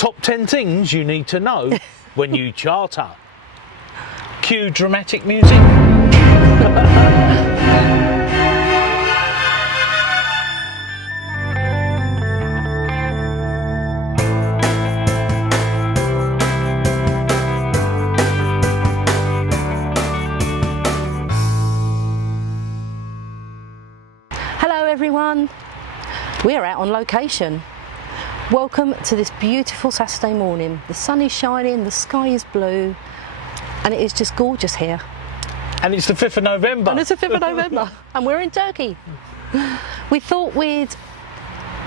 Top 10 things you need to know when you charter. Cue dramatic music. Hello everyone, we're out on location. Welcome to this beautiful Saturday morning. The sun is shining, the sky is blue, and it is just gorgeous here. And it's the 5th of November. And it's the 5th of November, and we're in Turkey. We thought we'd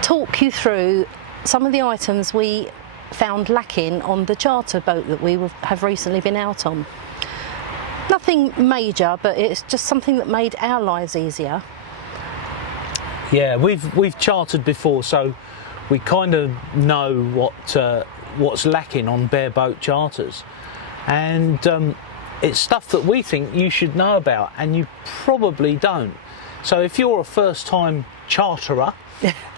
talk you through some of the items we found lacking on the charter boat that we have recently been out on. Nothing major, but it's just something that made our lives easier. Yeah, we've chartered before, so we kind of know what's lacking on bareboat charters, and it's stuff that we think you should know about, and you probably don't. So if you're a first-time charterer,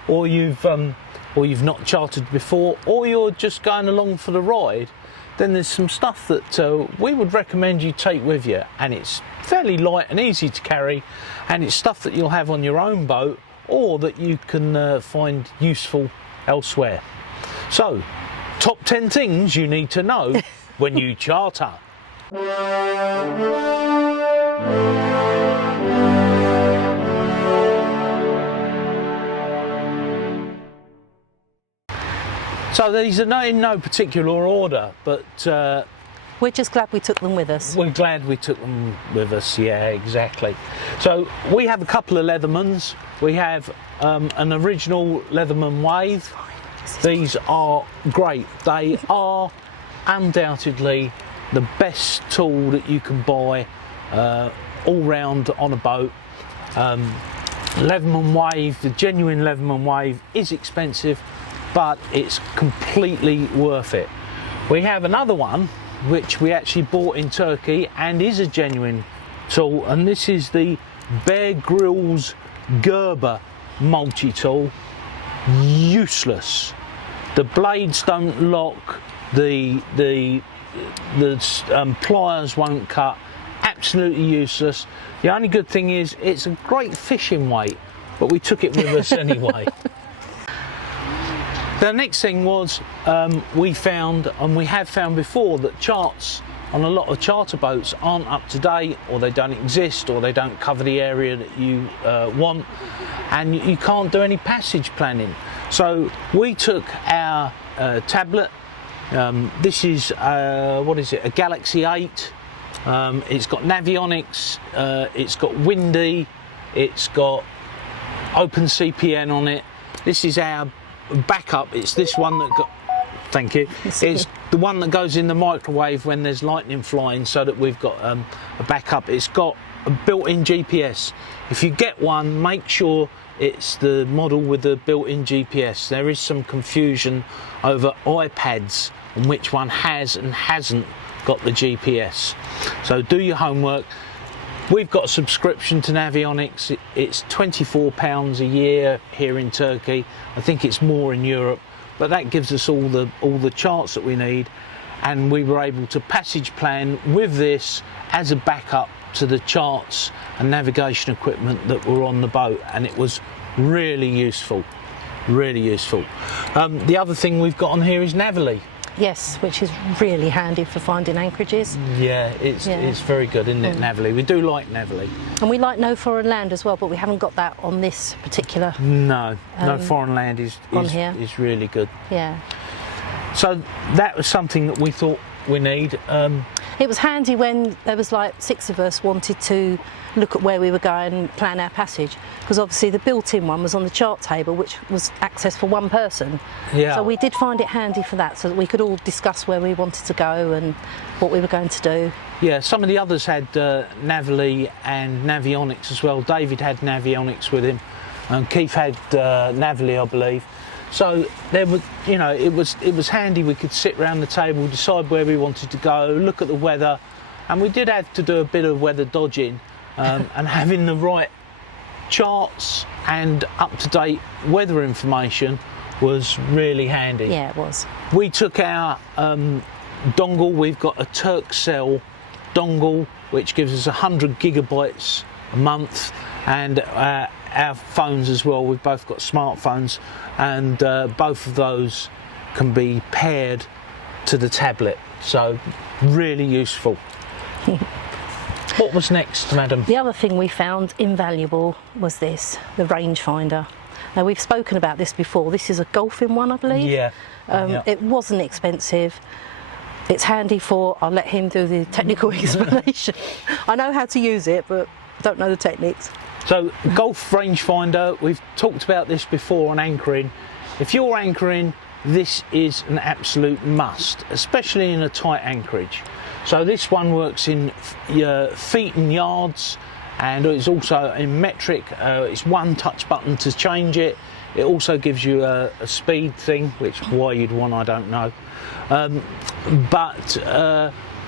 or you've not chartered before, or you're just going along for the ride, then there's some stuff that we would recommend you take with you, and it's fairly light and easy to carry, and it's stuff that you'll have on your own boat, or that you can find useful elsewhere. So, top 10 things you need to know when you charter. So these are in no particular order, but We're just glad we took them with us. we're glad we took them with us, yeah, exactly. So we have a couple of Leathermans. We have an original Leatherman Wave. These are great. They are undoubtedly the best tool that you can buy all round on a boat. Leatherman Wave, the genuine Leatherman Wave, is expensive, but it's completely worth it. We have another one which we actually bought in Turkey and is a genuine tool, and this is the Bear Grylls Gerber multi-tool. Useless. The blades don't lock, the pliers won't cut. Absolutely useless. The only good thing is it's a great fishing weight, but we took it with us anyway. The next thing was we found, and we have found before, that charts on a lot of charter boats aren't up to date, or they don't exist, or they don't cover the area that you want, and you can't do any passage planning. So we took our tablet. This is what is it? A Galaxy 8. It's got Navionics. It's got Windy. It's got OpenCPN on it. This is our backup. It's this one that got. Thank you. It's the one that goes in the microwave when there's lightning flying, so that we've got a backup. It's got a built-in GPS. If you get one, make sure it's the model with the built-in GPS. There is some confusion over iPads and which one has and hasn't got the GPS. So do your homework. We've got a subscription to Navionics. It's £24 a year here in Turkey. I think it's more in Europe, but that gives us all the charts that we need, and we were able to passage plan with this as a backup to the charts and navigation equipment that were on the boat, and it was really useful, really useful. The other thing we've got on here is Navily. Yes, which is really handy for finding anchorages. Yeah, it's very good, isn't it, Navily? We do like Navily. And we like No Foreign Land as well, but we haven't got that on this particular. No Foreign Land is really good. Yeah. So that was something that we thought we need. It was handy when there was like 6 of us wanted to look at where we were going and plan our passage, because obviously the built-in one was on the chart table, which was access for one person. Yeah. So we did find it handy for that, so that we could all discuss where we wanted to go and what we were going to do. Yeah, some of the others had Navily and Navionics as well. David had Navionics with him, and Keith had Navily, I believe. So there was, you know, it was handy. We could sit around the table, decide where we wanted to go, look at the weather, and we did have to do a bit of weather dodging, and having the right charts and up-to-date weather information was really handy. Yeah, it was. We took our dongle. We've got a Turkcell dongle which gives us 100 gigabytes a month, and our phones as well. We've both got smartphones, and both of those can be paired to the tablet, so really useful. What was next, madam? The other thing we found invaluable was this, the rangefinder. Now, we've spoken about this before. This is a golfing one, I believe. Yeah. It wasn't expensive. It's handy for, I'll let him do the technical explanation. I know how to use it, but I don't know the techniques. So, golf rangefinder, we've talked about this before on anchoring. If you're anchoring, this is an absolute must, especially in a tight anchorage. So this one works in feet and yards, and it's also in metric. It's one touch button to change it. It also gives you a speed thing, which why you'd want, I don't know. But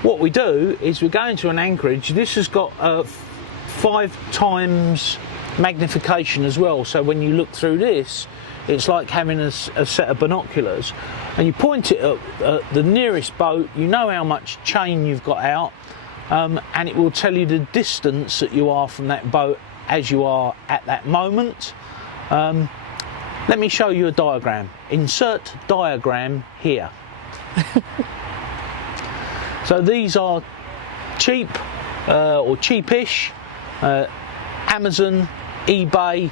what we do is we go into an anchorage. This has got 5 times magnification as well. So when you look through this, it's like having a set of binoculars, and you point it at the nearest boat. You know how much chain you've got out, and it will tell you the distance that you are from that boat as you are at that moment. Let me show you a diagram. Insert diagram here. So these are cheap or cheapish. Amazon, eBay,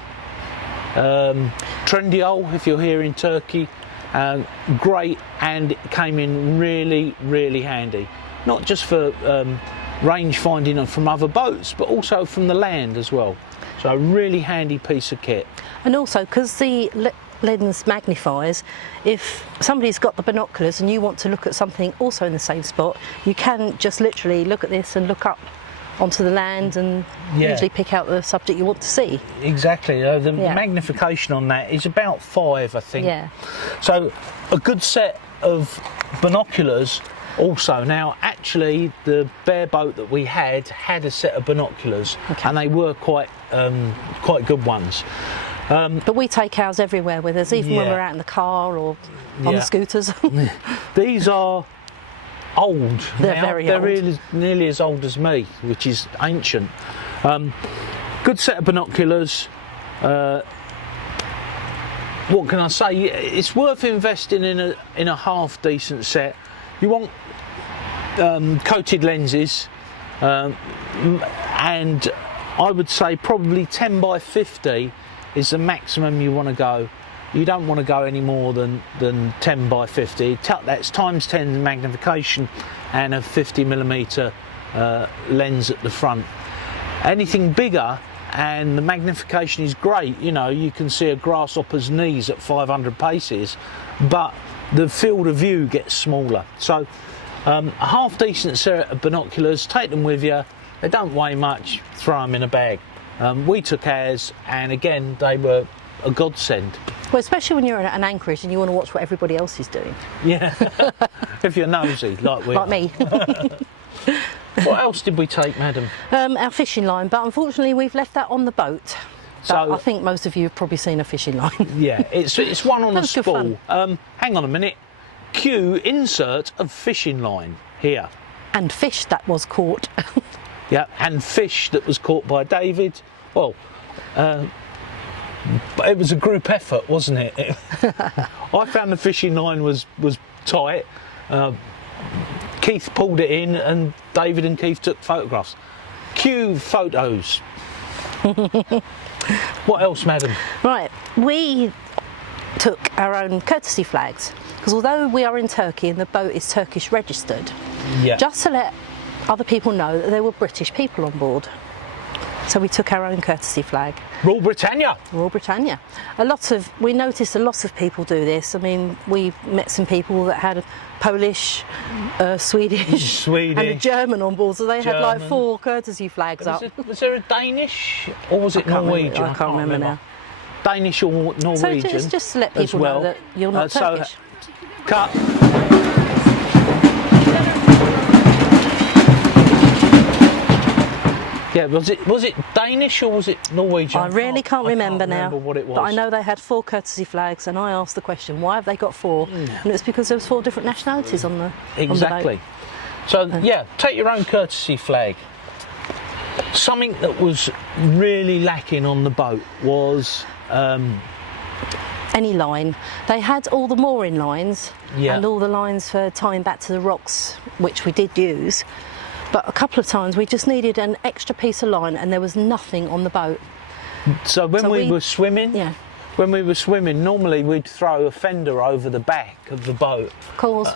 Trendyol if you're here in Turkey. Great, and it came in really handy. Not just for range finding from other boats, but also from the land as well. So a really handy piece of kit. And also, because the lens magnifies, if somebody's got the binoculars and you want to look at something also in the same spot, you can just literally look at this and look up onto the land and usually pick out the subject you want to see. Exactly. The magnification on that is about 5, I think. Yeah. So a good set of binoculars also. Now, actually, the bare boat that we had a set of binoculars, and they were quite good ones. But we take ours everywhere with us, even when we're out in the car or on the scooters. These are old. They're very old. They're nearly as old as me, which is ancient. Good set of binoculars. What can I say? It's worth investing in a half decent set. You want coated lenses, and I would say probably 10 by 50 is the maximum you want to go. You don't want to go any more than 10 by 50. That's times 10 magnification and a 50mm lens at the front. Anything bigger and the magnification is great, you know, you can see a grasshopper's knees at 500 paces, but the field of view gets smaller. So a half decent set of binoculars, take them with you. They don't weigh much, throw them in a bag. We took ours, and again, they were a godsend. Well, especially when you're in an anchorage and you want to watch what everybody else is doing. Yeah, if you're nosy, like we are. Like me. What else did we take, madam? Our fishing line, but unfortunately we've left that on the boat. But I think most of you have probably seen a fishing line. Yeah, it's one on a That's good spool. Hang on a minute. Cue insert of fishing line here. And fish that was caught. Yeah, and fish that was caught by David. Well, but it was a group effort, wasn't it? I found the fishing line was tight. Keith pulled it in, and David and Keith took photographs. Cue photos. What else, madam? Right, we took our own courtesy flags, because although we are in Turkey and the boat is Turkish registered, just to let other people know that there were British people on board. So we took our own courtesy flag. Rule Britannia. Rule Britannia. We noticed a lot of people do this. I mean, we met some people that had Polish, Swedish, and a German on board, so they had like 4 courtesy flags up. Was there a Danish, or was it Norwegian? I can't remember now. Danish or Norwegian. So it's just to let people know that you're not Turkish. Cut. Yeah, was it Danish or was it Norwegian? I really can't remember now. What it was. But I know they had 4 courtesy flags, and I asked the question, why have they got 4? And it's because there was 4 different nationalities on the Exactly. On the boat. So yeah, take your own courtesy flag. Something that was really lacking on the boat was Any line. They had all the mooring lines and all the lines for tying back to the rocks, which we did use. But a couple of times we just needed an extra piece of line, and there was nothing on the boat. so when we were swimming. Yeah, When we were swimming, normally we'd throw a fender over the back of the boat. of course.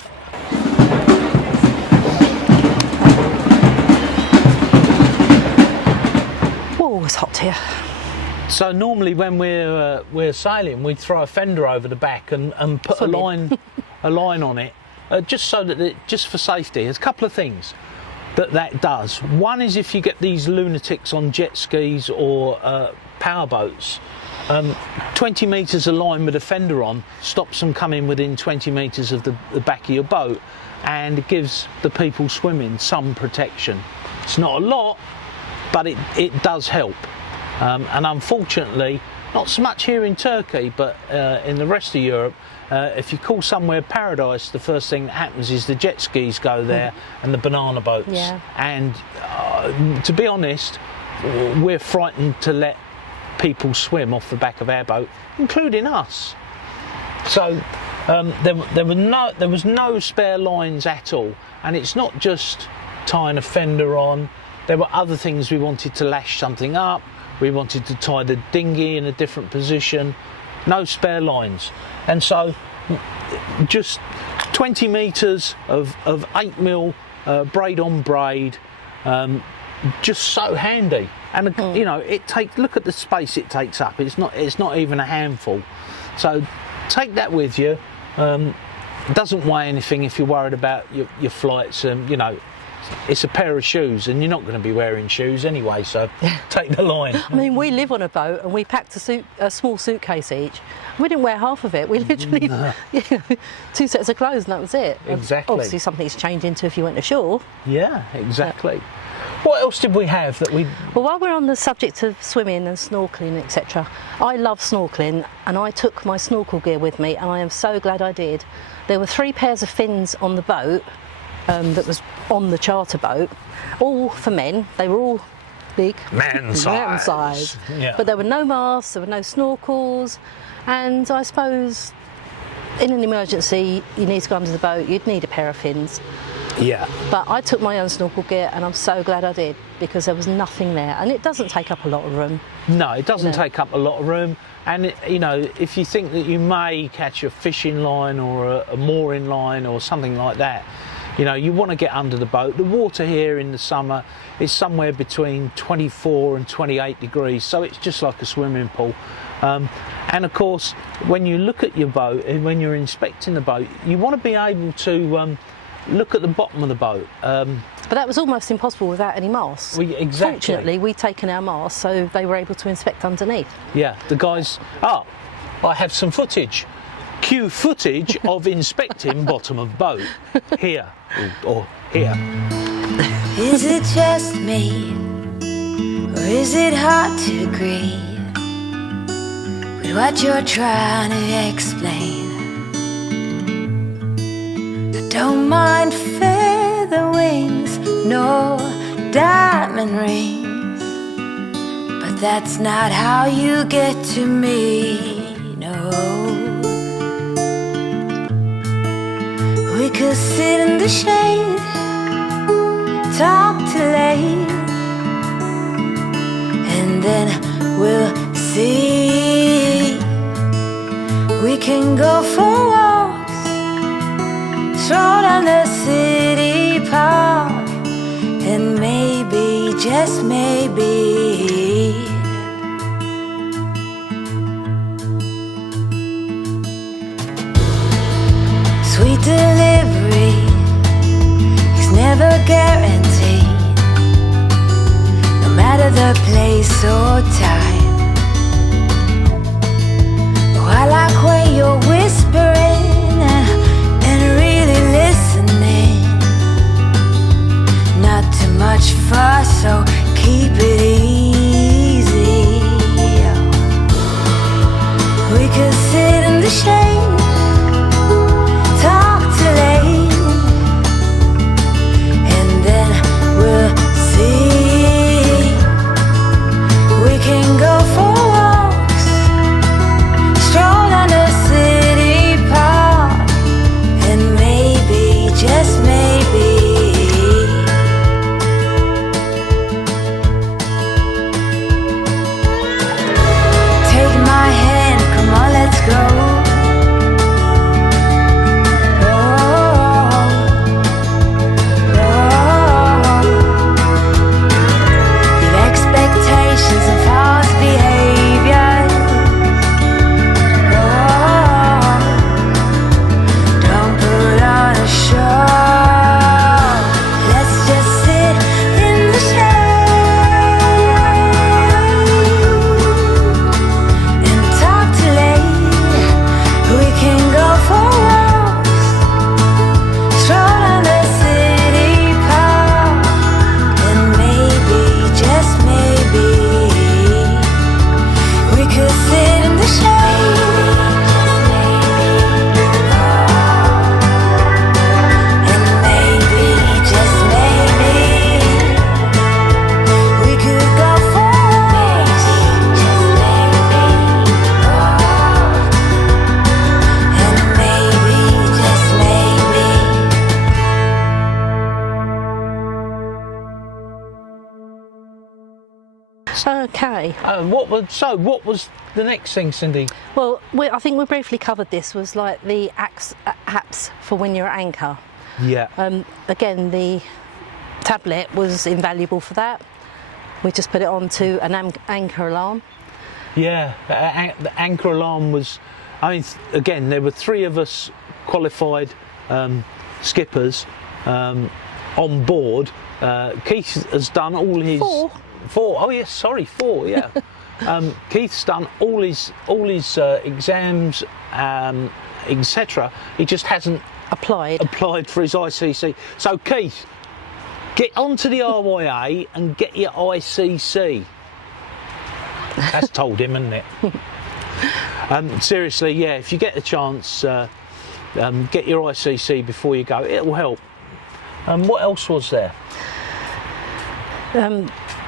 Oh, it's hot here. So normally when we're sailing, we'd throw a fender over the back and put a line on it, just so that just for safety. There's a couple of things that does. One is if you get these lunatics on jet skis or power boats, 20 metres of line with a fender on stops them coming within 20 metres of the back of your boat, and it gives the people swimming some protection. It's not a lot, but it does help. And unfortunately, not so much here in Turkey, but in the rest of Europe, if you call somewhere paradise, the first thing that happens is the jet skis go there and the banana boats. Yeah. And to be honest, we're frightened to let people swim off the back of our boat, including us. So there was no spare lines at all, and it's not just tying a fender on. There were other things. We wanted to lash something up. We wanted to tie the dinghy in a different position. No spare lines. And so just 20 metres of 8mm braid on braid, just so handy. And you know, look at the space it takes up. It's not even a handful. So take that with you. It doesn't weigh anything if you're worried about your flights. You know, it's a pair of shoes, and you're not going to be wearing shoes anyway, so take the line. I mean, we live on a boat, and we packed a small suitcase each. We didn't wear half of it. We literally, 2 sets of clothes, and that was it. Exactly. Obviously, something to change into if you went ashore. Yeah, exactly. What else did we have that we... Well, while we're on the subject of swimming and snorkelling, etc., I love snorkelling, and I took my snorkel gear with me, and I am so glad I did. There were 3 pairs of fins on the boat, that was on the charter boat, all for men. They were all big, man size. Yeah. But there were no masks, there were no snorkels, and I suppose in an emergency you need to go under the boat, you'd need a pair of fins. Yeah. But I took my own snorkel gear, and I'm so glad I did, because there was nothing there, and it doesn't take up a lot of room. No, it doesn't take up a lot of room. And you know, if you think that you may catch a fishing line or a mooring line or something like that, you know, you want to get under the boat. The water here in the summer is somewhere between 24 and 28 degrees, so it's just like a swimming pool. And of course, when you look at your boat and when you're inspecting the boat, you want to be able to look at the bottom of the boat. But that was almost impossible without any masks. Exactly. Fortunately, we'd taken our masks, so they were able to inspect underneath. Yeah, the guys... I have some footage. Cue footage of inspecting bottom of boat. Here, or here. Is it just me, or is it hard to agree with what you're trying to explain? I don't mind feather wings, no diamond rings, but that's not how you get to me, no. We could sit in the shade, talk till late, and then we'll see. We can go for walks, stroll down the city park, and maybe, just maybe, sweet delivery is never guaranteed, no matter the place or time. Oh, I like when you're whispering and really listening. Not too much fuss, so keep it could sit in the shade, talk till late, and then we'll see. We can go for walks, stroll on the city park, and maybe, just maybe, take my hand, come on, let's go. Leave expectations and false behaviors. Don't put on a show. Let's just sit in the shade and talk till late. We can go for walks, stroll on the city park, and maybe, just maybe, we could sit in the shade, and maybe, just maybe, we could go for walks, and maybe, just maybe. Okay. What was the next thing, Cindy? Well, I think we briefly covered this. Was like the apps for when you're at anchor. Yeah. Again, the tablet was invaluable for that. We just put it onto an anchor alarm. Yeah, the anchor alarm was, I mean, again, there were 3 of us qualified skippers on board. Keith has done all his... 4, oh yes, sorry, 4, yeah. Keith's done all his exams, etc. He just hasn't Applied. applied for his ICC. So Keith, get onto the RYA and get your ICC. That's told him, isn't it? Seriously, yeah, if you get the chance, get your ICC before you go. It will help. What else was there?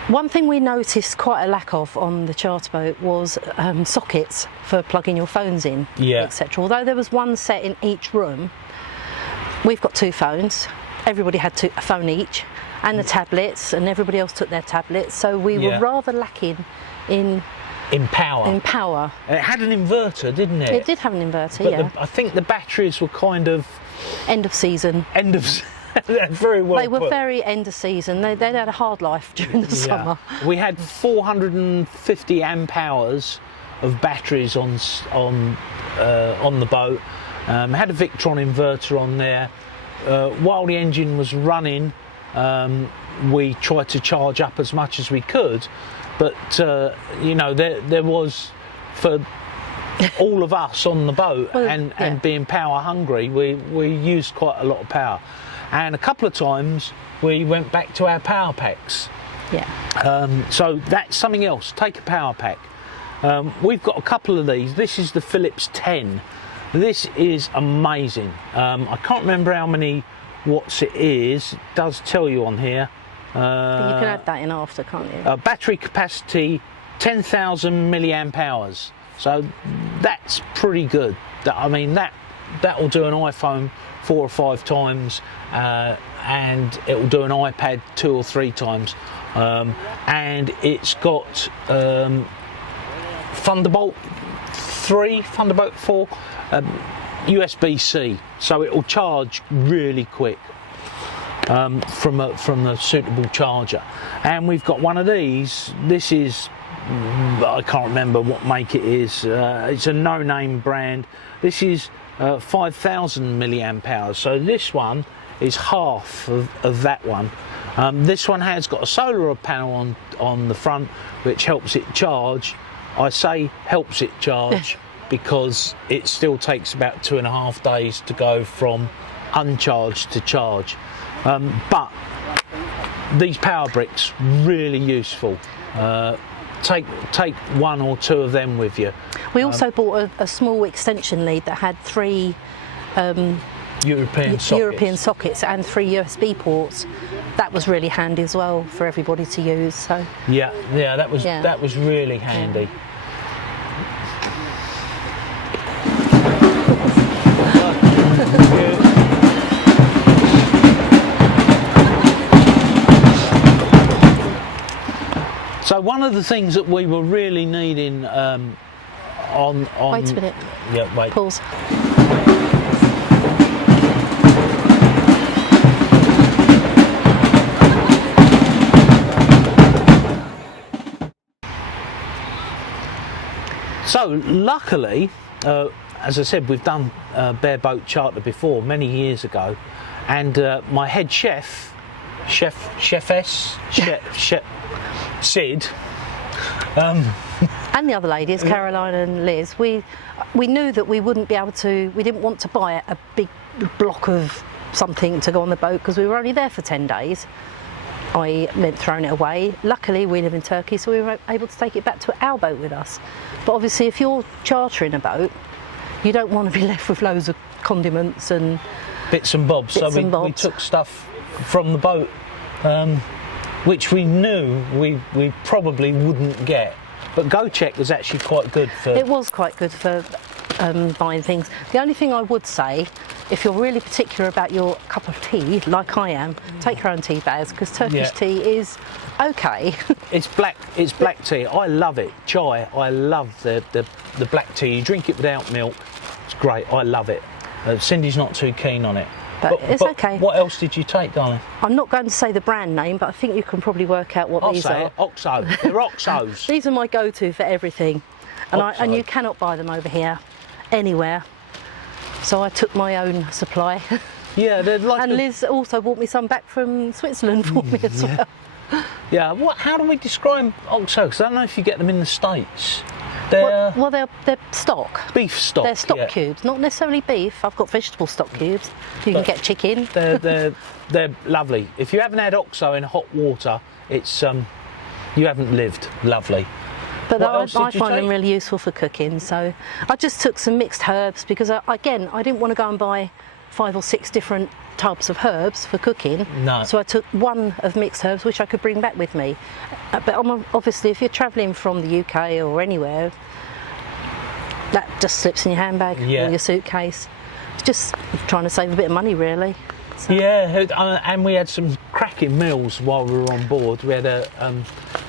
One thing we noticed quite a lack of on the charter boat was sockets for plugging your phones in, Yeah. etc. Although there was one set in each room, we've got 2 phones. Everybody had a phone each, and the tablets, and everybody else took their tablets. So we Yeah. were rather lacking in power. power. It had an inverter, didn't it? It did have an inverter, But yeah. I think the batteries were kind of End of season. end of. Very well They were put. very end of season. They had a hard life during the summer. We had 450 amp hours of batteries on the boat. Had a Victron inverter on there. While the engine was running, we tried to charge up as much as we could, but you know, there was, for all of us on the boat, Well, and yeah. being power hungry, we used quite a lot of power, and a couple of times we went back to our power packs. Yeah. So that's something else. Take a power pack. We've got a couple of these. This is the Philips 10. This is amazing. I can't remember how many watts it is. It does tell you on here. But you can add that in after, can't you? Battery capacity 10,000 milliamp hours. So that's pretty good. I mean, that will do an iPhone 4 or 5 times, and it will do an iPad 2 or 3 times. And it's got Thunderbolt 3, Thunderbolt 4, USB-C, so it will charge really quick from a suitable charger. And we've got one of these. This is, I can't remember what make it is. It's a no-name brand. This is 5,000 milliamp hours. So this one is half of that one. This one has got a solar panel on the front, which helps it charge. I say helps it charge because it still takes about 2.5 days to go from uncharged to charge. But these power bricks, really useful. take one or two of them with you. We also bought a small extension lead that had 3 European sockets and 3 USB ports. That was really handy as well for everybody to use. So yeah, that was really handy. So one of the things that we were really needing on wait a minute. Yeah, wait. Pause. So luckily, as I said, we've done bareboat charter before many years ago, and my head chef Sid, and the other ladies, Caroline and Liz, we knew that we wouldn't be able to. We didn't want to buy a big block of something to go on the boat because we were only there for 10 days. I meant throwing it away. Luckily, we live in Turkey, so we were able to take it back to our boat with us. But obviously, if you're chartering a boat, you don't want to be left with loads of condiments and bits and bobs. So we took stuff from the boat, which we knew we probably wouldn't get. But GoCheck was actually quite good for... It was quite good for buying things. The only thing I would say, if you're really particular about your cup of tea, like I am, take your own tea bags, because Turkish tea is okay. It's black tea. I love it. Chai. I love the black tea. You drink it without milk. It's great. I love it. Cindy's not too keen on it. But it's okay. What else did you take, darling? I'm not going to say the brand name, but I think you can probably work out what these are. Oxo. They're Oxos. These are my go-to for everything, and you cannot buy them over here, anywhere. So I took my own supply. Yeah, they're like. And Liz also bought me some back from Switzerland for me as well. Yeah. How do we describe Oxo? Because I don't know if you get them in the States. They're stock. Beef stock. They're stock cubes, not necessarily beef. I've got vegetable stock cubes. You can get chicken. They're lovely. If you haven't had Oxo in hot water, it's you haven't lived. Lovely. But I find them really useful for cooking. So I just took some mixed herbs because I didn't want to go and buy 5 or 6 different tubs of herbs for cooking. No. So I took one of mixed herbs, which I could bring back with me. But obviously, if you're travelling from the UK or anywhere, that just slips in your handbag or your suitcase. Just trying to save a bit of money, really. So. Yeah, and we had some cracking meals while we were on board. We had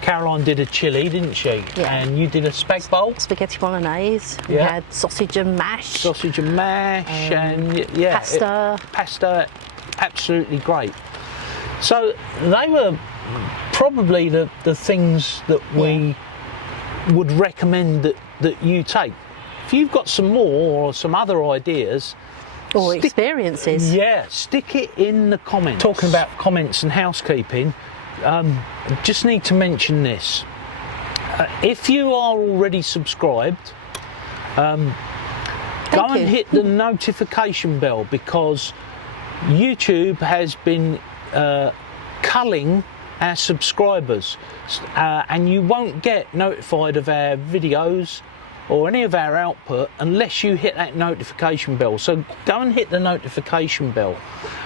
Caroline did a chilli, didn't she? Yeah. And you did a spag bowl. Spaghetti bolognese. We had sausage and mash. And pasta, absolutely great. So they were probably the things that we would recommend that you take. If you've got some more or some other ideas or experiences, stick it in the comments. Talking about comments and housekeeping, just need to mention this. If you are already subscribed, go and hit the notification bell, because YouTube has been culling our subscribers, and you won't get notified of our videos or any of our output unless you hit that notification bell. So go and hit the notification bell.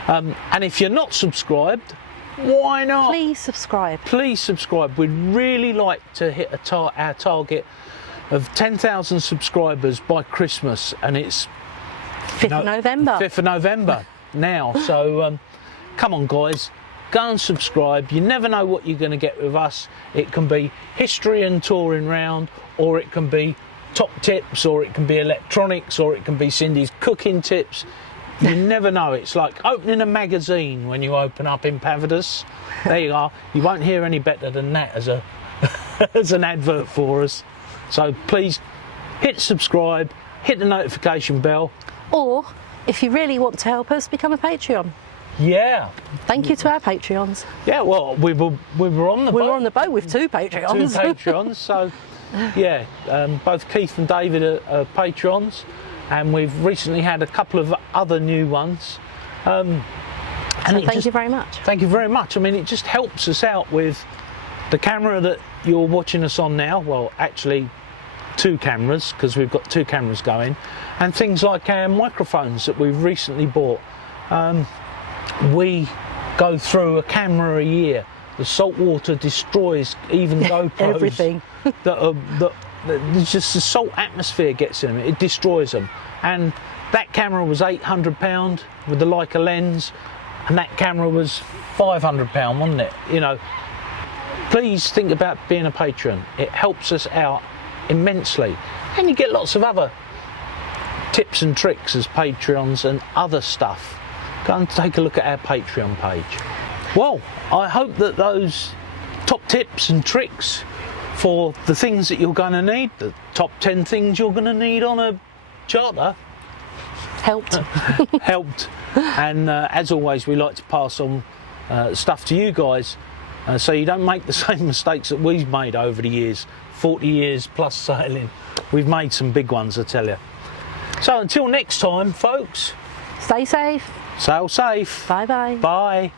And if you're not subscribed, why not? Please subscribe. Please subscribe. We'd really like to hit our target of 10,000 subscribers by Christmas, and it's 5th of November. 5th of November now. So come on, guys. Go and subscribe. You never know what you're going to get with us. It can be history and touring round, or it can be top tips, or it can be electronics, or it can be Cindy's cooking tips. You never know. It's like opening a magazine when you open up Impavidus. There you are. You won't hear any better than that as a as an advert for us. So please hit subscribe, hit the notification bell. Or if you really want to help us, become a Patreon. Yeah. Thank you to our Patreons. Yeah, well, we were on the boat. We were on the boat with 2 Patreons. 2 Patreons, so yeah, both Keith and David are Patrons, and we've recently had a couple of other new ones. And thank you very much. Thank you very much. I mean, it just helps us out with the camera that you're watching us on now, well, actually 2 cameras, because we've got 2 cameras going, and things like our microphones that we've recently bought. We go through a camera a year. The salt water destroys even GoPros. Everything. Just the salt atmosphere gets in them, it destroys them. And that camera was £800 with the Leica lens, and that camera was £500, wasn't it? You know, please think about being a patron. It helps us out immensely, and you get lots of other tips and tricks as Patreons and other stuff. Go and take a look at our Patreon page. Well, I hope that those top tips and tricks for the things that you're going to need, the top 10 things you're going to need on a charter, Helped. And as always, we like to pass on stuff to you guys, so you don't make the same mistakes that we've made over the years. 40 years plus sailing, we've made some big ones, I tell you. So until next time, folks, Stay safe. sail safe. Bye bye. Bye.